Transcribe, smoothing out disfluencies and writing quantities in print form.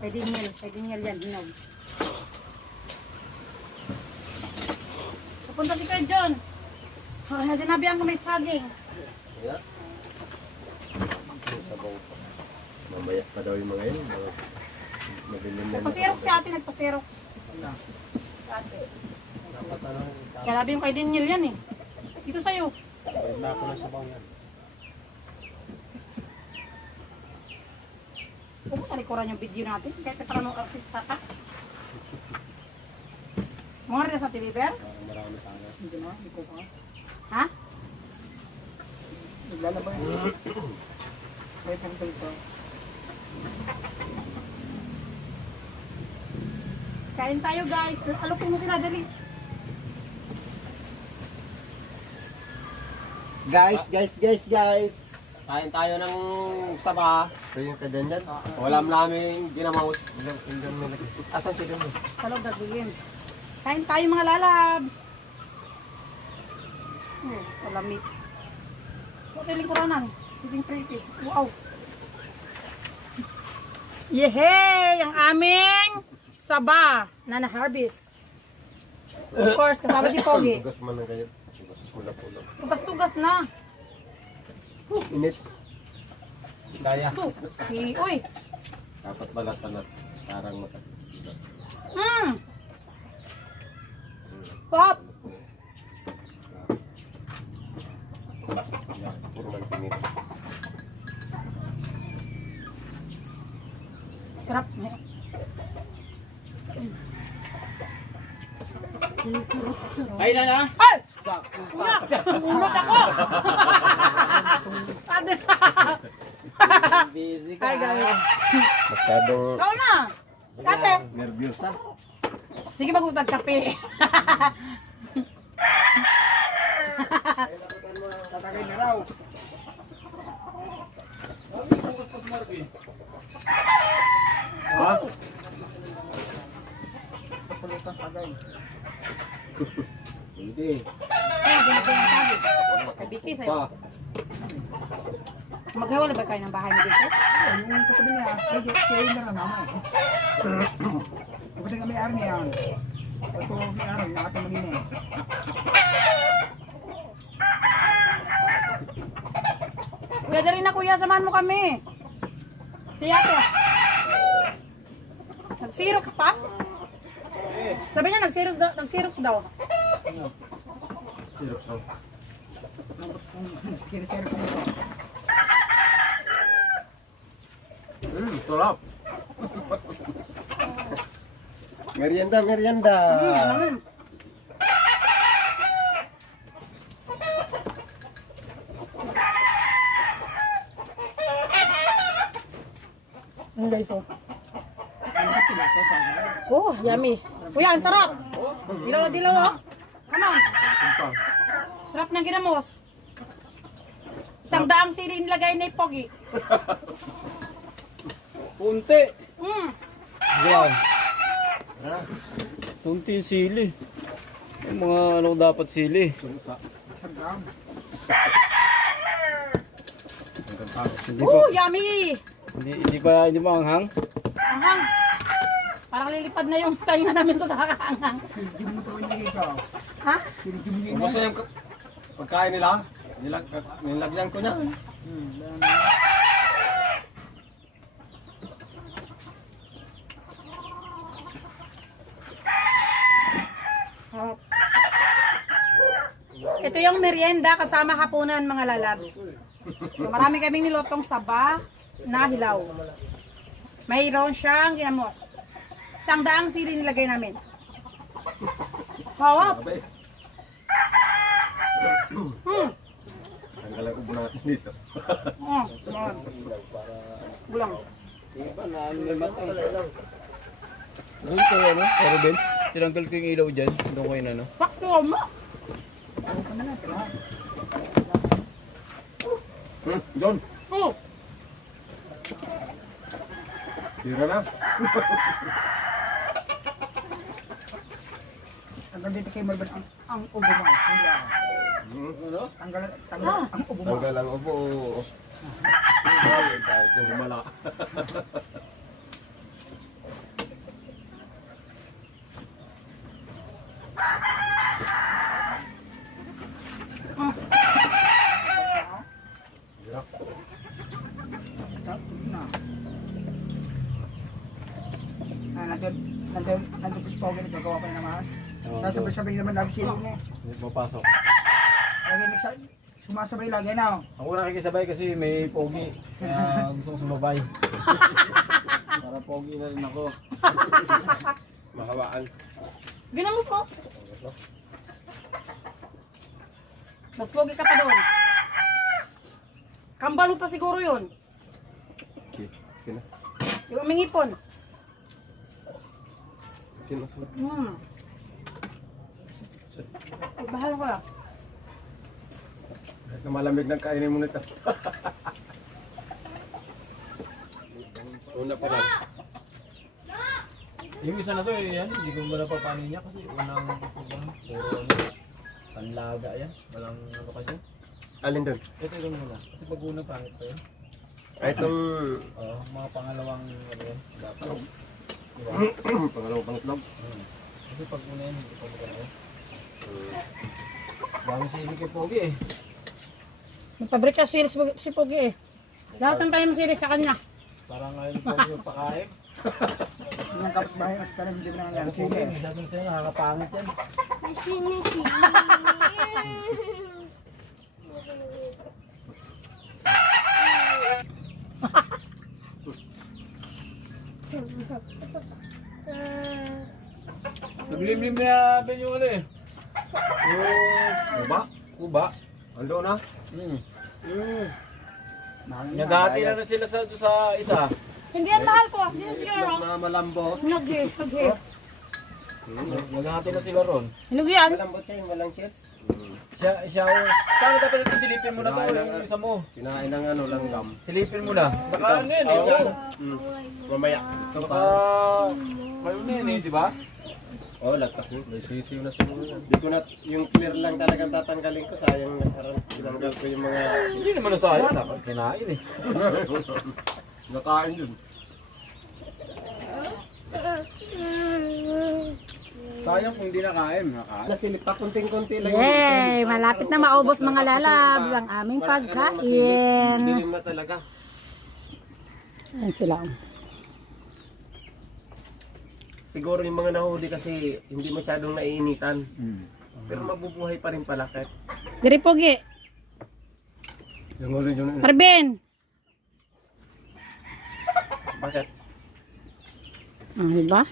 Kay Daniel yan, hinog. Pupunta si Kuya John. Sinabihan ko may saging. Yeah. Sabaw pa. Mamaya pa daw yung mga yun. Madilim na. Nagpasirok si ate, nagpasirok. Si ate. Kaya labi yung kay Daniel yan eh. Dito sa'yo. Wala ko ng sabaw yan. Huwag mo talikuran yung video natin. Kahit para nung artista ka. Mga rin sa Tiliber? Marami tayo. Hindi na, hindi ko pa. Ha? Naglalabay. Wait ang dito. Kain tayo guys. Alok mo sila dali. Guys. Kain tayo ng saba. Ito yung kaganyan. Walam namin ginamawit. Asan si Damo? Talog na games. Kain tayo mga lalabs. Palamit. Huwag kailing kuranan. Sitting pretty. Wow. Yehey! Ang aming saba na na-harvest. Of course, kasama si Pogi. Tugas man na kayo. Tugas pula-pula. Tugas-tugas na. Init. Kaya. Uy. Dapat balatan na. Parang mata. Pop. Yan, puro man pinit. Sarap. Ay na na! Ay! Sakto. Ulot ako! Busy ka. Hi guys. Masyadong Ikaw na! Ate! nervyos ha. Sige magutag kape. Tatagay na raw. Ha? Kapulutan sagay. Hindi. Kay Vicky Pa. sa'yo. Maghawa na ba kayo ng bahay ni Vicky? Yung katabi niya, siya yung meron naman. Kapatid kami ari niya. Ito may ari, nakatamagin eh. Kuya, dali na kuya, samahan mo kami. Si ate. Nag-xerox pa? Sabi niya nag-xerox daw. Sirap sa. Kira-kira ko nito. Sarap. Merienda. Ano guys, oh. Oh, yummy. Kuya, ang sarap. Dilaw na dilaw, oh. Come on. Sarap ng ginamos. Isang daang sili nilagay na Pogi. Punti. Wow. Punti yung sili. Yung mga ano dapat sili. Hindi pa, Oh, yummy. hindi pa anghang. Anghang. Parang lilipad na yung tainga namin sa kakaanghang. Hindi mo ito nilagay ka. Ha? Hindi mo nilagay. Kumusta yung pagkain nila? Nilagyan ko niya. Ito yung merienda kasama hapunan mga lalabs. So marami kaming nilotong saba na hilaw. Mayroon siyang ginamos. Isang daang sili nilagay namin. Wow! Abay, tanggal ang ubo natin dito. Gulang. Iba na may matang. Doon ko ano, Ruben, tinanggal ko yung ilaw dyan. Doon ko yun ano. Sakto mo. John, Oh. tira na. Hanggang dito kay Marvin ang ubo mo. Tanggal ang ubo mo. Tanggal ang ubo. Dahil yung humala. nandun po si Pogi, nagagawa pa na naman. Sasabay-sabay naman lagi sila na eh. Hindi papasok. Sumasabay lagi na. Ako nakikisabay kasi may pogi. Kaya gusto kong sumabay. Para pogi na rin ako. Mahawaan. Ginamos mo. Mas pogi ka pa doon. Kambal mo pa siguro yun. Sino? Yung umingipon. Sino? Ay, bahala ko lang. Kahit na malamig ng kainin mo nito. Una pa lang. Yung isa na to eh, yan, hindi ko ba napapanin niya kasi unang pagpapang. Pero ano, panlaga yan. Walang ano kasi. Alin doon? Ito muna. Kasi pag una pangit pa yun. Ay, itong Oo, mga pangalawang ano yan. Dapat. Diba? pangalawang pangitlog. Kasi pag una yan, hindi pa maganda yan. Dami sili kay Pogi eh. Nagpabrik ka series si Pogi eh. Lahat ng tayo series sa kanya. Parang ngayon Pogi yung pakain. Yung kapitbahay at parang hindi mo na Ano lang. Pogi, sabi sa'yo nakakapangit yan. Naglimlim na ben yung ano eh. Diba? Kuba. Ando na? Nagahati na sila sa isa. Hindi yan mahal ko. Hindi yan siguro. Itlog na malambot. Nagi. Nagahati na sila ron. Hinog yan. Malambot siya, yung walang chips. Siya, saan dapat ito silipin mo na to yung isa mo. Kinain ng ano, langgam. Silipin mo na. Baka ano yan eh. Oo. Mamaya. Baka kayo na yan eh, di ba? Oh, lagpas yun. May sisiw na siguro. Di ko na, yung clear lang talagang tatanggalin ko. Sayang na parang tinanggal ko yung mga... Hindi naman na sayang. Dapat kinain eh. Nakain dun. Sayang kung hindi nakain. Nakain. Nasilip pa, kunting-kunti lang Yay! Malapit na maubos mga lalabs ang aming Hindi pagkain. rin na talaga. Ayan sila. Siguro yung mga nahuli kasi hindi masyadong naiinitan. Pero mabubuhay pa rin pala kahit. Diri Pogi. Yung huli yun. Parben. Bakit? Ah, diba?